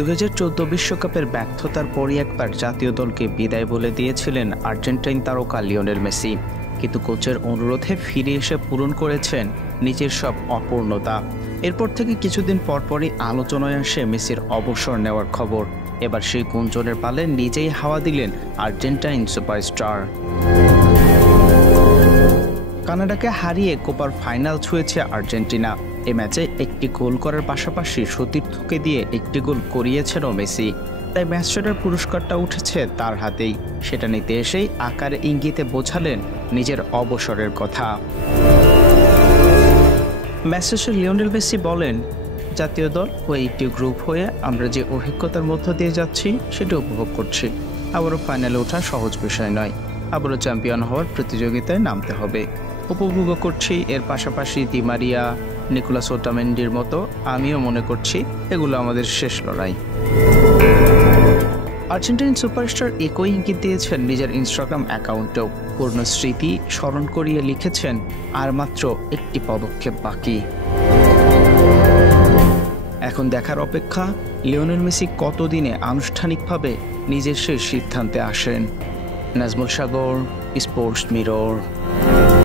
2014 বিশ্বকাপের ব্যর্থতার পরই একবার জাতীয় দলকে বিদায় বলে দিয়েছিলেন আর্জেন্টাইন তারকা লিওনেল মেসি, কিন্তু কোচের অনুরোধে ফিরে এসে পূরণ করেছেন নিজের সব অপূর্ণতা। এরপর থেকে কিছুদিন পরপরই আলোচনায় আসে মেসির অবসর নেওয়ার খবর। এবার সেই গুঞ্জনের পালে নিজেই হাওয়া দিলেন আর্জেন্টাইন সুপারস্টার। কানাডাকে হারিয়ে কোপার ফাইনাল ছুঁয়েছে আর্জেন্টিনা। এই ম্যাচে একটি গোল করার পাশাপাশি সতীর্থকে দিয়ে একটি গোল করিয়েছেনও মেসি, তাই ম্যাচ সেরার পুরস্কারটা উঠেছে তার হাতেই। সেটা নিতে এসেই আকারে ইঙ্গিতে বোঝালেন নিজের অবসরের কথা। ম্যাচ শেষে লিওনেল মেসি বলেন, জাতীয় দল ও একটি গ্রুপ হয়ে আমরা যে অভিজ্ঞতার মধ্য দিয়ে যাচ্ছি সেটা উপভোগ করছি। আবারও ফাইনালে ওঠা সহজ বিষয় নয়, আবারও চ্যাম্পিয়ন হওয়ার প্রতিযোগিতায় নামতে হবে। উপভোগ করছি। এর পাশাপাশি দি মারিয়া, নিকোলাস ওটামেন্ডির মতো আমিও মনে করছি এগুলো আমাদের শেষ লড়াই। আর্জেন্টাইন সুপারস্টার একই ইঙ্গিত দিয়েছেন নিজের ইনস্টাগ্রাম অ্যাকাউন্টেও। পূর্ণ স্মৃতি স্মরণ করিয়ে লিখেছেন, আর মাত্র একটি পদক্ষেপ বাকি। এখন দেখার অপেক্ষা লিওনেল মেসি কতদিনে আনুষ্ঠানিকভাবে নিজের সেই সিদ্ধান্তে আসেন। নাজমুল সাগর, স্পোর্টস মিরর।